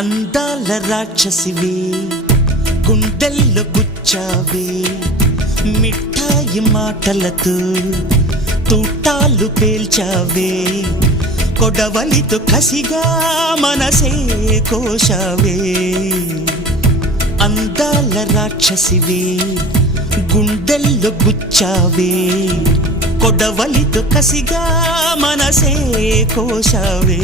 అందాల రాక్షసివే గుండెల్లో గుచ్చావే మిఠాయి మాటలతో తూటాలు పేల్చావే కొడవలితో కసిగా మనసే కోశావే అందాల రాక్షసివే గుండెల్లో గుచ్చావే కొడవలితో కసిగా మనసే కోశావే